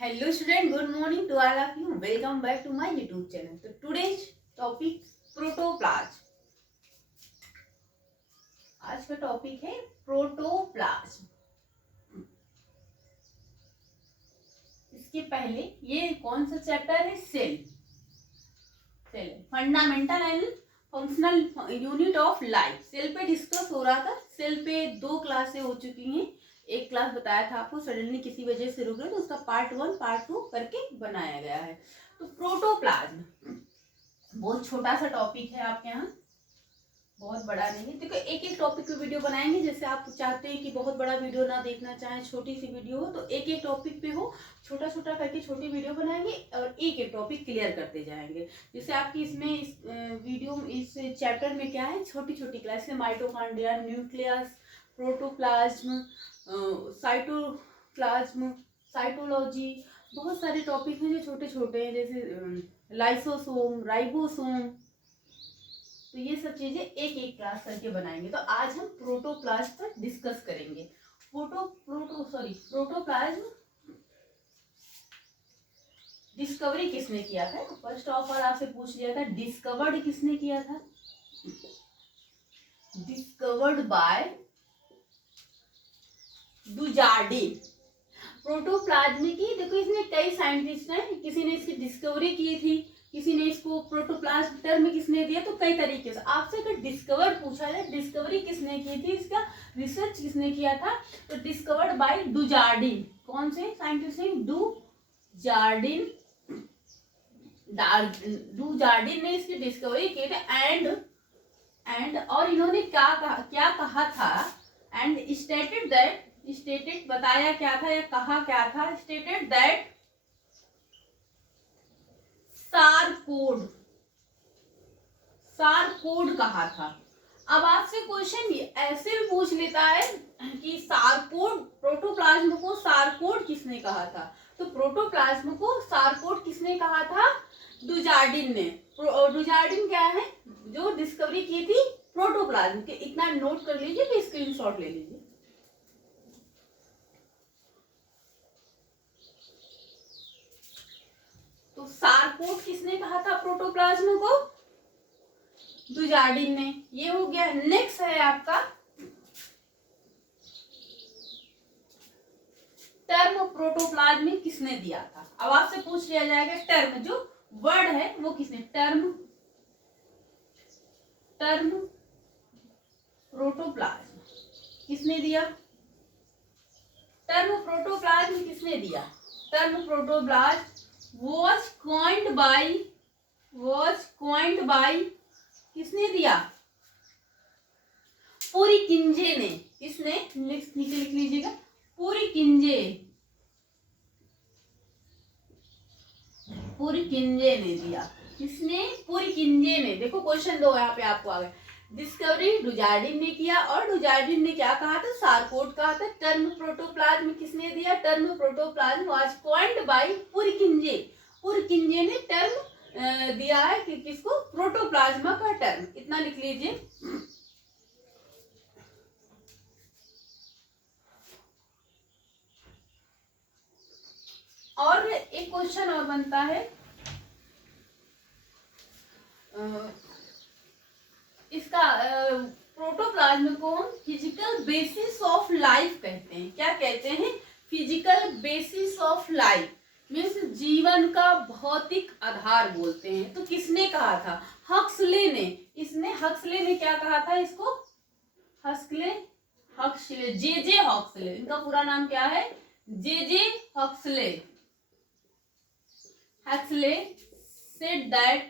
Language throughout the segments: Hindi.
Hello student, good morning to all of you. Welcome back to my YouTube channel. So today's topic protoplasm. आज का टॉपिक है प्रोटोप्लाज्म. इसके पहले ये कौन सा चैप्टर है? Cell. Cell fundamental and functional unit of life. Cell पे डिस्कस हो रहा था. सेल पे 2 क्लासें हो चुकी हैं. एक क्लास बताया था आपको, सडनली किसी वजह से रुक गए तो उसका पार्ट 1 पार्ट 2 करके बनाया गया है. तो प्रोटोप्लाज्म बहुत छोटा सा टॉपिक है आपके यहाँ, बहुत बड़ा नहीं है. देखो एक एक टॉपिक पे वीडियो बनाएंगे. जैसे आप चाहते हैं कि बहुत बड़ा वीडियो ना देखना चाहें, छोटी सी वीडियो हो, तो एक एक टॉपिक पे हो, छोटा छोटा करके छोटी वीडियो बनाएंगे और एक एक टॉपिक क्लियर करते जाएंगे. जैसे आपकी इसमें इस वीडियो इस चैप्टर में क्या है, छोटी छोटी class, mitochondria, nucleus, protoplasm, cytoplasm, cytology, बहुत सारे टॉपिक हैं जो छोटे छोटे हैं. जैसे लाइसोसोम, राइबोसोम, तो ये सब चीजें एक एक क्लास करके बनाएंगे. तो आज हम प्रोटोप्लाज्म पर डिस्कस करेंगे. प्रोटोप्लाज्म डिस्कवरी किसने किया था? फर्स्ट ऑफ ऑल आपसे पूछ लिया था, डिस्कवर्ड किसने किया था? Discovered by डुजार्डिन. प्रोटोप्लाज्म की देखो इसमें कई साइंटिस्ट हैं. किसी ने इसकी डिस्कवरी की थी, किसी ने इसको प्रोटोप्लाज्म टर्म किसने दिया, तो कई तरीके से. आपसे अगर डिस्कवर पूछा जाए, डिस्कवरी किसने की थी, इसका रिसर्च किसने किया था, तो डिस्कवर्ड बाय डुजार्डिन. कौन से साइंटिस्ट हैं? डुजार्डिन ने इसकी डिस्कवरी की थी. एंड और इन्होंने क्या कहा था? एंड स्टेटेड बताया क्या था या कहा क्या था? स्टेटेड दैट सारकोड कहा था. अब आपसे क्वेश्चन ऐसे भी पूछ लेता है कि सारकोड, प्रोटोप्लाज्म को सारकोड किसने कहा था? तो प्रोटोप्लाज्म को सारकोड किसने कहा था? डुजार्डिन ने. डुजार्डिन क्या है? जो डिस्कवरी की थी प्रोटोप्लाज्म के. इतना नोट कर लीजिए, तो स्क्रीनशॉट ले लीजिए. तो सारकोड किसने कहा था प्रोटोप्लाज्म को? डुजार्डिन ने. ये हो गया. नेक्स्ट है आपका टर्म प्रोटोप्लाज्म किसने दिया था. अब आपसे पूछ लिया जाएगा टर्म, जो वर्ड है वो किसने, टर्म प्रोटोप्लाज्म किसने दिया? टर्म प्रोटोप्लाज्म किसने दिया? Term protoplasm was coined by किसने दिया? पुरिकिंजे ने. किसने? नीचे लिख लीजिएगा, पुरिकिंजे ने दिया. किसने? पुरिकिंजे ने. देखो क्वेश्चन 2 यहाँ पे आपको आ गया. डिस्कवरी डुजार्डिन ने किया और डुजार्डिन ने क्या कहा था? सारकोड कहा था. टर्म प्रोटोप्लाज्म किसने दिया? Term protoplasm was coined by Purkinje. Purkinje ने टर्म दिया है कि किसको? प्रोटोप्लाज्मा का टर्म. इतना लिख लीजिए. और एक क्वेश्चन और बनता है, इसका प्रोटोप्लाज्म को हम फिजिकल बेसिस ऑफ लाइफ कहते हैं. क्या कहते हैं? Physical basis of life means जीवन का भौतिक आधार बोलते हैं. तो किसने कहा था? हक्सले ने. हक्सले ने क्या कहा था इसको? Huxley, J Huxley. इनका पूरा नाम क्या है? J Huxley. Huxley said that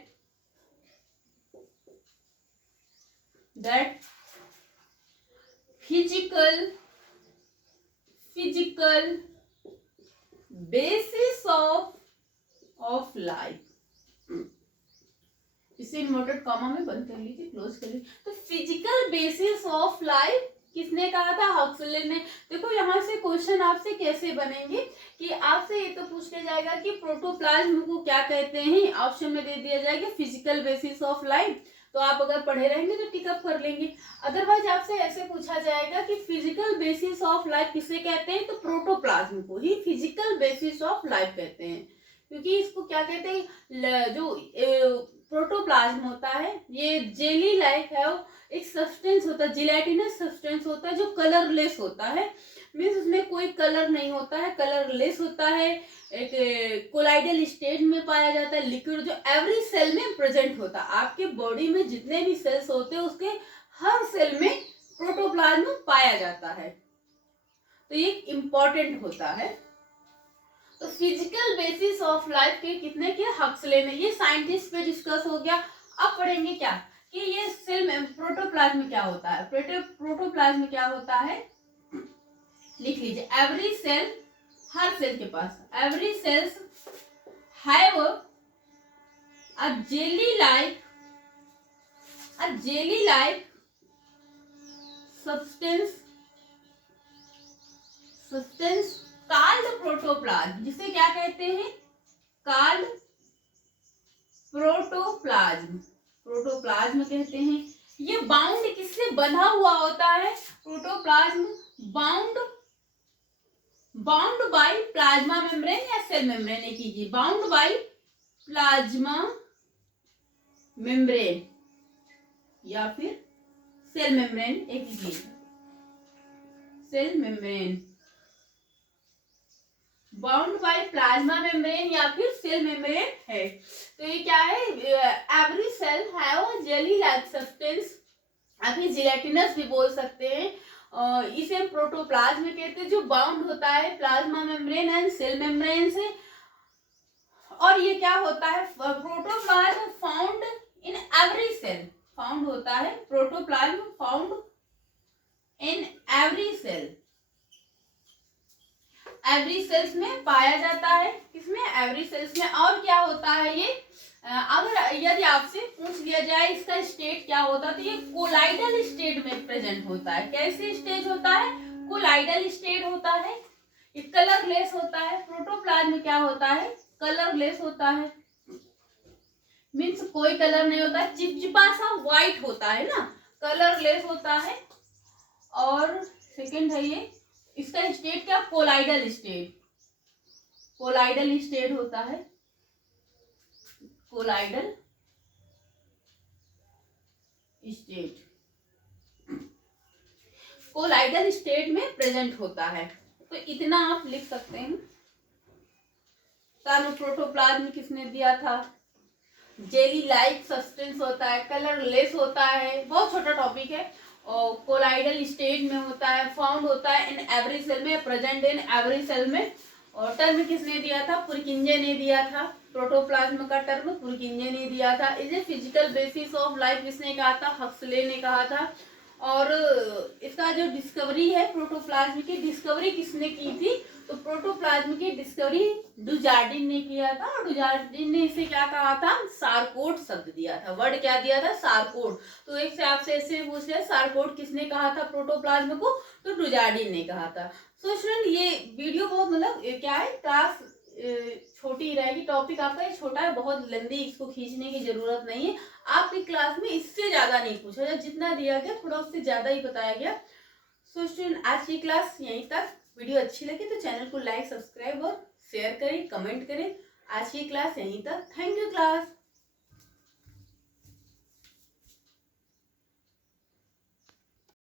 physical basis of life. इसे इन्वर्टेड कॉमा में बंद कर लीजिए, क्लोज कर लीजिए. तो फिजिकल बेसिस ऑफ लाइफ किसने कहा था? हक्सले ने. देखो यहाँ से क्वेश्चन आपसे कैसे बनेंगे कि आपसे ये तो पूछ लिया जाएगा कि प्रोटोप्लाज्म को क्या कहते हैं. ऑप्शन में दे दिया जाएगा फिजिकल बेसिस ऑफ लाइफ. तो तो आप अगर पढ़े रहेंगे तो टिकअप कर लेंगे। अदरवाइज आपसे ऐसे पूछा जाएगा कि फिजिकल बेसिस ऑफ लाइफ किसे कहते हैं, तो प्रोटोप्लाज्म को ही फिजिकल बेसिस ऑफ लाइफ कहते हैं, क्योंकि इसको क्या कहते हैं, जो प्रोटोप्लाज्म होता है ये जेली लाइक है, एक सब्सटेंस होता है, जिलेटिनस सब्सटेंस होता है जो कलरलेस होता है, मीन्स उसमें कोई कलर नहीं होता है, कलरलेस होता है, एक कोलाइडल स्टेट में पाया जाता है, लिक्विड जो एवरी सेल में प्रेजेंट होता है। आपके बॉडी में जितने भी सेल्स होते हैं उसके हर सेल में प्रोटोप्लाज्म पाया जाता है, तो ये इम्पॉर्टेंट होता है। तो फिजिकल बेसिस ऑफ लाइफ के कितने के हक्सले ने, ये साइंटिस्ट पे डिस्कस हो गया। अब पढ़ेंगे क्या कि ये सेल में प्रोटोप्लाज्म क्या होता है। प्रोटोप्लाज्म क्या होता है लिख लीजिए, एवरी सेल, हर सेल के पास, every cells have a jelly like substance called protoplasm, जिसे क्या कहते हैं, कॉल्ड प्रोटोप्लाज्म कहते हैं। ये बाउंड किससे बना हुआ होता है, protoplasm bound by plasma membrane या सेल मेम्ब्रेन, कीजिए बाउंड बाय प्लाज्मा मेम्ब्रेन या फिर सेल मेम्ब्रेन, एक कीजिए cell membrane, bound by plasma membrane या फिर सेल मेम्ब्रेन है। तो ये क्या है, every cell have jelly like substance, आप ये जिलेटिनस भी बोल सकते हैं, इसे प्रोटोप्लाज्म कहते हैं, जो बाउंड होता है plasma membrane and cell membrane से। और ये क्या होता है, protoplasm found in every cell, found होता है protoplasm found in every cell, every cells में पाया जाता है, किसमें, एवरी सेल्स में। और क्या होता है ये, अगर यदि आपसे पूछ लिया जाए इसका स्टेट क्या होता है, तो ये कोलाइडल स्टेट में प्रेजेंट होता है। कैसे स्टेज होता है, कोलाइडल स्टेट होता है, ये कलरलेस होता है। प्रोटोप्लाज्म क्या होता है, कलरलेस होता है, मीन्स कोई कलर नहीं होता है, चिपचिपा सा व्हाइट होता है ना, कलरलेस होता है। और सेकंड है ये, इसका स्टेट क्या, कोलाइडल स्टेट होता है, कोलाइडल स्टेट में प्रेजेंट होता है। तो इतना आप लिख सकते हैं। प्रोटोप्लाज्म किसने दिया था, जेली लाइक सब्सटेंस होता है, कलरलेस होता है, बहुत छोटा टॉपिक है, और कोलाइडल स्टेट में होता है, फाउंड होता है इन एवरी सेल में, प्रेजेंट इन एवरी सेल में। और टर्म किसने दिया था, पुरकिंजे ने दिया था, प्रोटोप्लाज्म का टर्म पुरकिंजे ने दिया था। Is a physical basis of life किसने कहा था, हक्सले ने कहा था। और इसका जो डिस्कवरी है, प्रोटोप्लाज्म की डिस्कवरी किसने की थी, तो प्रोटोप्लाज्म की डिस्कवरी डुजार्डिन ने किया था। और डुजार्डिन ने इसे क्या कहा था, सारकोड शब्द दिया था, वर्ड क्या दिया था, सारकोड। तो एक से आपसे ऐसे पूछ लिया, सारकोड किसने कहा था प्रोटोप्लाज्म को, तो डुजार्डिन ने कहा था। सो स्टूडेंट, ये वीडियो बहुत मतलब क्या है, क्लास छोटी रहेगी, टॉपिक आपका ये छोटा है, बहुत लंबी, इसको खींचने की जरूरत नहीं है। आपकी क्लास में इससे ज्यादा नहीं पूछा जाए, जितना दिया गया थोड़ा उससे ज्यादा ही बताया गया। सो स्टूडेंट, आज की क्लास यहीं तक। वीडियो अच्छी लगी तो चैनल को लाइक, सब्सक्राइब और शेयर करें, कमेंट करें। आज की क्लास यहीं तक। Thank you class.